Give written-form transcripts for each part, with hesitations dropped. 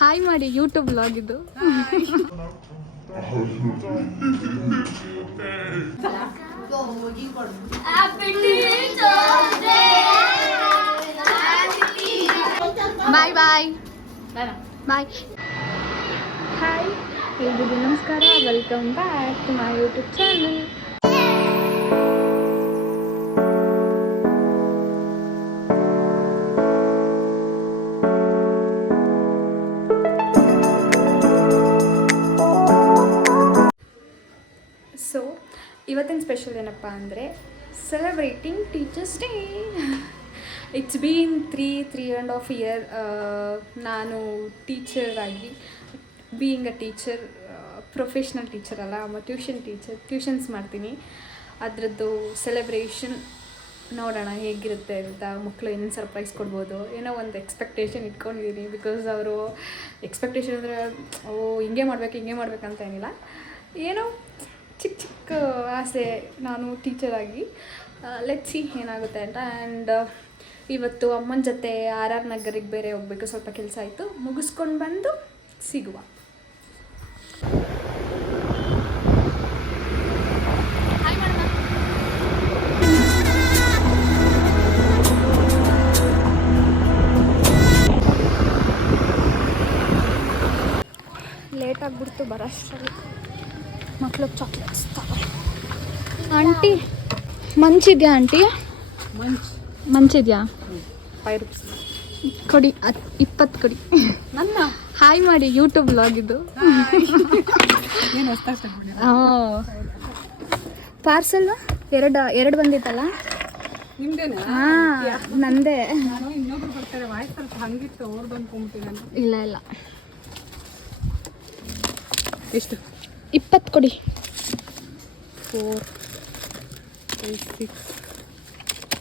Hi ಮಾಡಿ YouTube vlog ಇದು. ಬಾಯ್ bye ಬಾಯ್. Hi ಎಲ್ರಿಗೂ ನಮಸ್ಕಾರ, welcome back to my YouTube channel. So ಇವತ್ತಿನ ಸ್ಪೆಷಲ್ ಏನಪ್ಪ ಅಂದರೆ celebrating teachers day. It's been 3.5 year ನಾನು ಟೀಚರ್ ಆಗಿ, being a teacher, professional teacher ಅಲ್ಲ, ಟ್ಯೂಷನ್ಸ್ ಮಾಡ್ತೀನಿ. ಅದರದ್ದು ಸೆಲೆಬ್ರೇಷನ್ ನೋಡೋಣ ಹೇಗಿರುತ್ತೆ ಅಂತ. ಮಕ್ಕಳು ಏನೇನು ಸರ್ಪ್ರೈಸ್ ಕೊಡ್ಬೋದು, ಏನೋ ಒಂದು ಎಕ್ಸ್ಪೆಕ್ಟೇಷನ್ ಇಟ್ಕೊಂಡಿದ್ದೀನಿ. ಬಿಕಾಸ್ ಅವರು ಎಕ್ಸ್ಪೆಕ್ಟೇಷನ್ ಅಂದರೆ ಹಿಂಗೆ ಮಾಡ್ಬೇಕಂತ ಏನಿಲ್ಲ, ಏನೋ ಚಿಕ್ಕ ಆಸೆ ನಾನು ಟೀಚರಾಗಿ. ಲೆಟ್ಸ್ ಸಿ ಏನಾಗುತ್ತೆ ಅಂತ. ಆ್ಯಂಡ್ ಇವತ್ತು ಅಮ್ಮನ ಜೊತೆ RR ನಗರಿಗೆ ಬೇರೆ ಹೋಗಬೇಕು, ಸ್ವಲ್ಪ ಕೆಲಸ ಆಯಿತು, ಮುಗಿಸ್ಕೊಂಡು ಬಂದು ಸಿಗುವ. ಲೇಟ್ ಆಗಿಬಿಡ್ತು ಬರೋಷ್ಟರಲ್ಲಿ. ಮಕ್ಳಿಗೆ ಚಾಕ್ಲೇಟ್ಸ್ ತಗೊಳ್ಳಿ. ಆಂಟಿ ಮಂಚಿದ್ಯಾ? ಆಂಟಿ ಮಂಚಿದ್ಯಾ? 5 ರೂಪೀಸ್ ಕೊಡಿ, 20 ಕೊಡಿ. ನನ್ನ ಹಾಯ್ ಮಾಡಿ ಯೂಟ್ಯೂಬ್ ವ್ಲಾಗ್ ಇದು. ಪಾರ್ಸಲ್ ಎರಡು ಬಂದಿತ್ತಲ್ಲ ನಿಮ್ದೇನಾ? ಹಾಂ ನಂದೇ. ನಾನು ಇನ್ನೊಬ್ರು ಬರ್ತಾರೆ, ವಾಯ್ಸ್ ಸ್ವಲ್ಪ ಹಂಗಿತ್ತು, ಅವ್ರದ್ದು ಅನ್ಕೊಂಬಿಟ್ಟಿದ್ದಾನೆ. ಇಲ್ಲ ಎಷ್ಟು? 20 ಕೊಡಿ. 4, 5,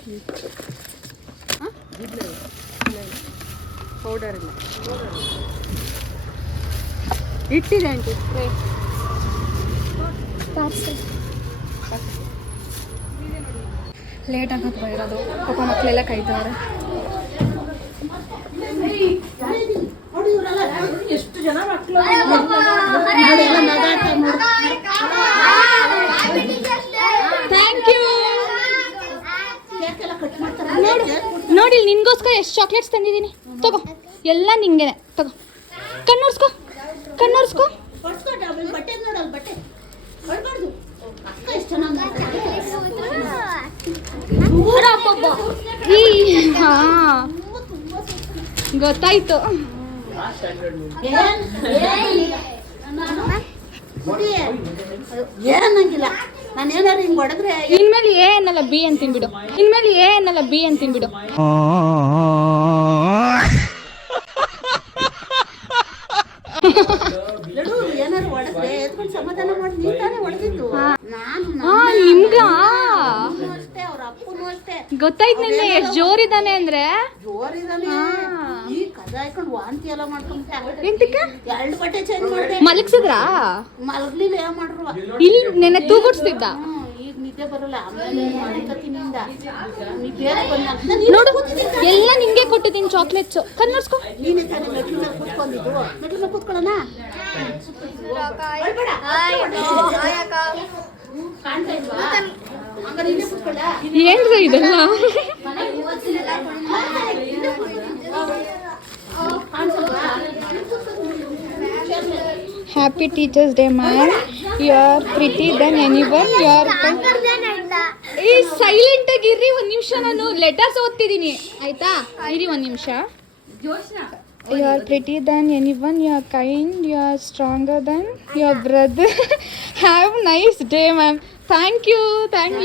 6 ಪೌಡರ್ ಇಲ್ಲ, ಇಟ್ಟಿದೆ ಆಂಟಿ. ಪಾರ್ಸಲ್ ಲೇಟ್ ಆಗೋದು ಬರೋದು, ಪಾಪ ಮಕ್ಕಳೆಲ್ಲ ಕಾಯ್ತಾರೆ. ಎಷ್ಟು ಜನ ಮಕ್ಕಳು ಥ್ಯಾಂಕ್ ಯು. ನೋಡಿ ನಿನ್ಗೋಸ್ಕರ ಎಷ್ಟು ಚಾಕ್ಲೇಟ್ಸ್ ತಂದಿದ್ದೀನಿ, ತಗೋ. ಎಲ್ಲ ನಿಂಗೆನೆ, ತಗೋ. ಕಣ್ಣೋರ್ಸ್ಕೊ. ಹಾಂ ಗೊತ್ತಾಯ್ತು. ಏನಂಗಿಲ್ಲ, ನಾನು ಏನಾರು ಹಿಂಗೆ ಹೊಡೆದ್ರೆ ಇನ್ಮೇಲೆ ಏನಲ್ಲ ಬಿ ಅಂತ ತಿನ್ಬಿಡು. ಏನಾರು ಹೊಡೆದ್ರೆ ಎತ್ಕೊಂಡು ಸಮಾಧಾನ ಮಾಡಿ ನೀ ತಾನೇ ಹೊಡೆದಿದ್ದು. ನಾನು ನಿಮ್ಗ ಅಷ್ಟೇ, ಅವ್ರ ಅಪ್ಪನೂ ಅಷ್ಟೇ. ಗೊತ್ತಾಯ್ತು ನಿನ್ನೆ ಎಷ್ಟು ಜೋರಿದ್ದಾನೆ ಅಂದ್ರೆ. ಜೋರಿದಾನೆ. ಈ ಕದ ಹಾಕೊಂಡು ವಾಂತಿ ಎಲ್ಲ ಮಾಡ್ಕೊಂಡ್ಬಿಟ್ಟೆ. ಎಂತಕ್ಕೆ? 2 ಬಟ್ಟೆ ಚೇಂಜ್ ಮಾಡಿದೆ. ಮಲಗ್ಸಿದ್ರಾ? ಮಲಗ್ಲಿಲ್ಲ, ಏನ್ ಮಾಡ್ರು ಇಲ್ಲಿ ನೆನೆ ತೂಗುಡ್ಸ್ತಿದ್ದ. ಈಗ ನಿದ್ದೆ ಬರಲ್ಲ, ಆಮೇಲೆ ಮಾಡಿಕತ್ತಿನಿಂದ ನೀ ಬೇರೆ ಬಂದ ನೋಡು, ಎಲ್ಲ ನಿಂಗೆ ಕೊಟ್ಟಿದ್ದೀನಿ ಚಾಕ್ಲೇಟ್ಸು. ಕಣ್ಣೋರ್ಸ್ಕೊ. ನೀನೇ ತಾನೇ ಮೆಟ್ಲು ಮೇಲೆ ಕೂತ್ಕೊಂಡಿದ್ದು. ಮೆಟ್ಲು ಮೇಲೆ ಕೂತ್ಕೊಳ್ಳೋಣ. ಕಾಣ್ತಾ ಇಲ್ವಾ? ಹಂಗಾರೆ ಇಲ್ಲೇ ಕೂತ್ಕೊಳ್ಳ. ಏನ್ರಿ ಇದೆಲ್ಲ? Happy teachers day ma'am. You are pretty than anyone. You are ಈ ಸೈಲೆಂಟ್ ಆಗಿರ್ರಿ ಒಂದು ನಿಮಿಷ, ನಾನು ಲೆಟರ್ಸ್ ಓದ್ತಿದ್ದೀನಿ ಆಯ್ತಾ? ಇರಿ ಒಂದು ನಿಮಿಷ. You are pretty than anyone. You are kind. You are stronger than your brother. Have nice day ma'am. Thank you.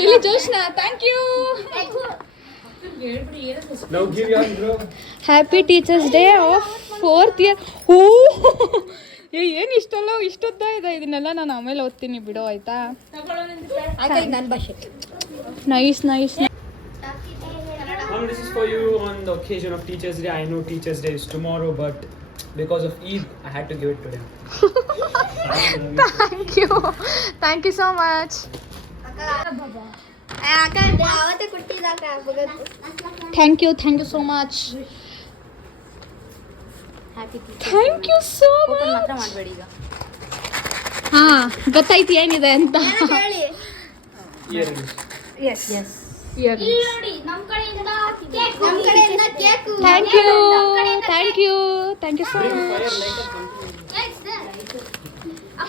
ಇಲ್ಲಿ Joshna, thank you. Happy teachers day of 4th year. ಓ ಏನು ಇಷ್ಟೊದ್ದ ಇದೆ. ಇದನ್ನೆಲ್ಲ ನಾನು ಆಮೇಲೆ ಓದ್ತೀನಿ ಬಿಡು, ಆಯ್ತಾ? ನನ್ನ ಭಾಷೆ. Nice. Mom, this is for you on the occasion of Teachers' Day. I know Teachers' Day is tomorrow, but because of Eid, I had to give it to them. Thank you so much. Thank you so much. Happy thank you so open much. ಮಾತ್ರ ಮಾಡಬೇಡಿ ಈಗ. ಹಾ ಗೊತ್ತಾಯ್ತು ಏನಿದೆ ಅಂತ. ಹೇಳಿ. Yes yes. ನೋಡಿ ನಮ್ಮ ಕಡೆಯಿಂದ cake thank you thank you thank you so much.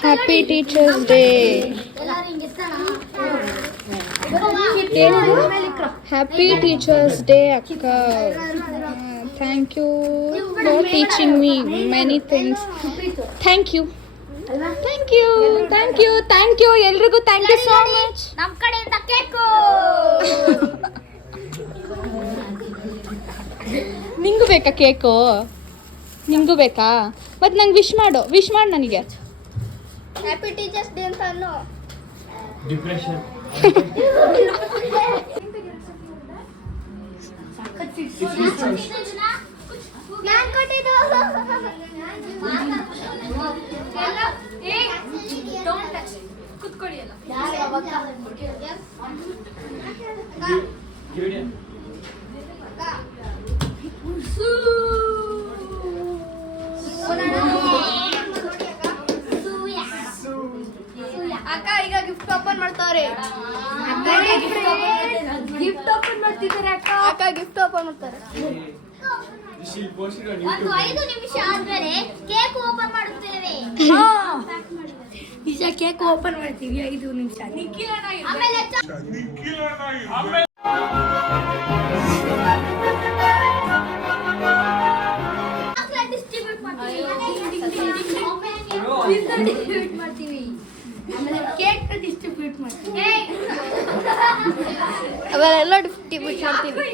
Happy teachers day. ಎಲ್ಲರೂ ಹಿಂಗೆ ಇರ್ತಾರ. ಹ್ಯಾಪಿ ಟೀಚರ್ಸ್ ಡೇ ಅಕ್ಕ. Thank you for teaching me many things. Thank you thank you thank you thank you ಎಲ್ರಿಗೂ thank you so much. ನಮ್ಮ ಕಡೆಯಿಂದ cake. ನಿಂಗೂ ಬೇಕಾ cake? ನಿಂಗೂ ಬೇಕಾ? ಮತ್ತು ನಂಗೆ ವಿಶ್ ಮಾಡು ನನಗೆ. ಹ್ಯಾಪಿ ಟೀಚರ್ಸ್ ಡೇ ಅಂತ ಅನ್ನೋ. ಡಿಪ್ರೆಷನ್. ನಾನು ಕೊಟ್ಟಿದ್ದು. ಕುತ್ಕೊಳ್ಳಿ ಎಲ್ಲ. ಅಕ್ಕ ಈಗ ಗಿಫ್ಟ್ ಓಪನ್ ಮಾಡ್ತಾವ್ರೆ. ಗಿಫ್ಟ್ ಓಪನ್ ಮಾಡ್ತಿದ್ದಾರೆ ಅಕ್ಕ. ಗಿಫ್ಟ್ ಓಪನ್ ಮಾಡ್ತಾರೆ. ಒಂದು 5 ನಿಮಿಷ ಆದ್ಮೇಲೆ ಕೇಕ್ ಓಪನ್ ಮಾಡುತ್ತೇವೆ. ನಿಜ ಕೇಕ್ ಓಪನ್ ಮಾಡ್ತೀವಿ 5 ನಿಮಿಷ. ಆಮೇಲೆ ಚಾಕ್ಲೇಟ್ ಡಿಸ್ಟ್ರಿಬ್ಯೂಟ್ ಮಾಡ್ತೀವಿ. ಆಮೇಲೆ ಕೇಕ್ ಡಿಸ್ಟ್ರಿಬ್ಯೂಟ್ ಮಾಡ್ತೀವಿ. ಅವೆಲ್ಲ ಡಿಸ್ಟ್ರಿಬ್ಯೂಟ್ ಮಾಡ್ತೀವಿ.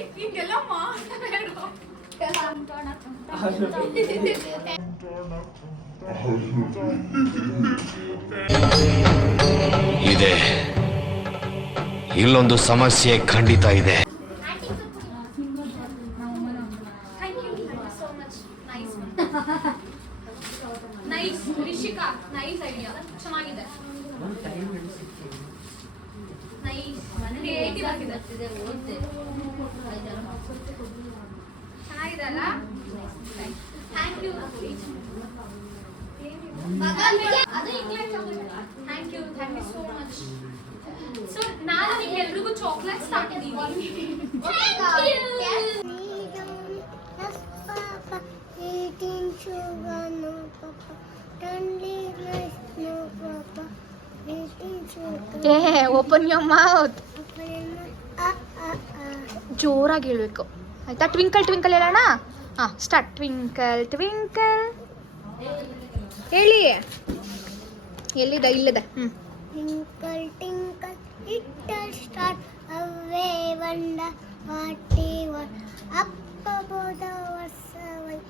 ಇದೆ, ಇಲ್ಲೊಂದು ಸಮಸ್ಯೆ ಖಂಡಿತ ಇದೆ. ನೈಸ್ ರಿಷಿಕಾ, ನೈಸ್ ಐಡಿಯಾ, ಚೆನ್ನಾಗಿದೆ. ನೈಸ್ ಕ್ರಿಯೇಟಿವ್ ಆಗಿದೆ. ಚೆನ್ನಾಗಿದೆ ಅಲ್ಲ? Thank you. ಅದು England chocolate. Thank you so much. So ನಾನು ನಿಮ್ಗೆಲ್ರಿಗೂ ಚಾಕ್ಲೇಟ್ಸ್ ತಗೊಂಡಿದ್ದೀನಿ. Eating sugar, no papa. Only rice, no papa. Eating sugar. Open your mouth. Ah, ah, ah. ಜೋರಾಗಿ ಹೇಳ್ಬೇಕು ಆಯ್ತಾ? ಟ್ವಿಂಕಲ್ ಟ್ವಿಂಕಲ್ ಹೇಳೋಣ. ಹಾಂ ಸ್ಟಾರ್ಟ್. ಟ್ವಿಂಕಲ್ ಟ್ವಿಂಕಲ್ ಹೇಳಿ. ಎಲ್ಲಿದೆ? ಇಲ್ಲದೆ. Twinkle, twinkle, little star, away wonder what he was. Up above the sky, like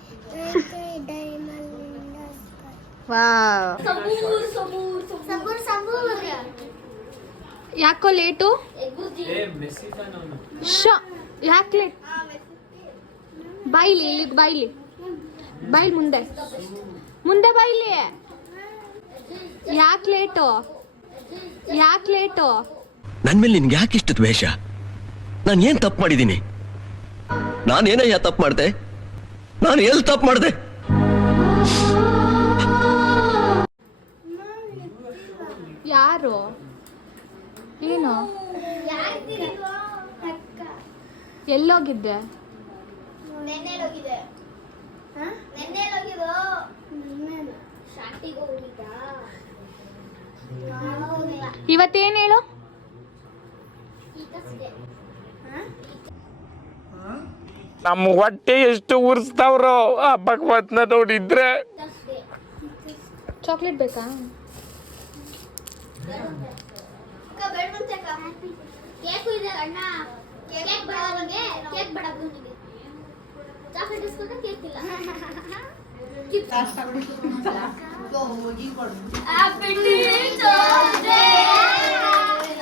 a diamond in the sky. Wow. Sabur. ಯಾಕೋ late? ಶ ಯಾಕೆ ಲೇಟ್? ಬಾಯ್ಲಿ ಇಲ್ಲಿಗೆ, ಬಾಯ್ಲಿ ಮುಂದೆ ಬಾಯ್ಲಿ. ಯಾಕೆ ಲೇಟು? ನನ್ ಮೇಲೆ ನಿನ್ಗೆ ಯಾಕೆ ಇಷ್ಟು ದ್ವೇಷ? ನಾನು ಏನ್ ತಪ್ಪು ಮಾಡಿದ್ದೀನಿ? ನಾನೇನಯ್ಯ ತಪ್ಪು ಮಾಡ್ದೆ? ನಾನು ಎಲ್ಲಿ ತಪ್ಪು ಮಾಡ್ದೆ? ಯಾರು? ಏನು? ಎಲ್ಲೋಗಿದ್ದೆ? ನೆನ್ನೆ ಹೋಗಿದೆ. ಶಾಂತಿಗೆ ಹೋಗಿದ್ದ. ಇವತ್ತೇನು ಹೇಳು? ನಮ್ಮ ಹೊಟ್ಟೆ ಎಷ್ಟು ಉರ್ಸ್ತಾವ್ರೋ ಆ ಭಗವತ್ನ ನೋಡಿದ್ರೆ. ಚಾಕ್ಲೇಟ್ ಬೇಕಾ? ಕೇಕು ಇದೆ ಅಣ್ಣ. ಕೇಕ್ ಬೇಡ ನನಗೆ. ಕೇಕ್ ಬೇಡ ನಿನಗೆ. ಚಾಕ್ಲೇಟ್ ಇಸ್ಕೊಂಡ್ರೆ ಕೇಕ್ ಇಲ್ಲ. Happy Teacher's Day.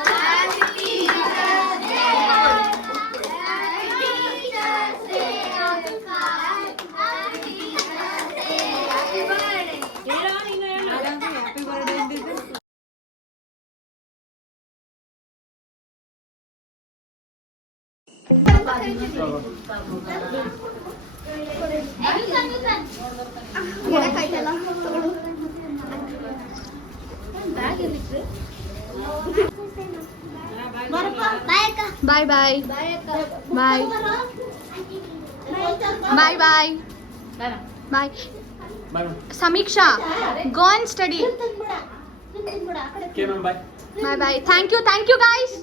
Happy Teacher's Day. Happy Teacher's Day. Happy Teacher's Day. Happy birthday. Happy birthday ಅಂದಿದ್ದು. Bye bye bye bye bye bye Sameeksha go and study Okay, ma'am, bye. Bye bye thank you guys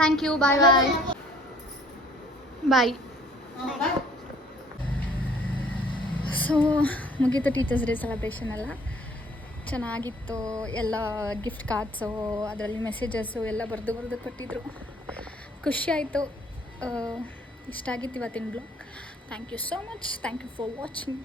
thank you bye bye bye so ಮುಗೀತು teachers day celebration ಎಲ್ಲ ಚೆನ್ನಾಗಿತ್ತು. ಎಲ್ಲ gift cards ಅದರಲ್ಲಿ messages ಎಲ್ಲ ಬರೆದು ಕೊಟ್ಟಿದ್ರು. ಖುಷಿ ಆಯಿತು. ಇಷ್ಟ ಆಗಿತ್ತು ಇವತ್ತಿನ blog. Thank you so much. Thank you for watching.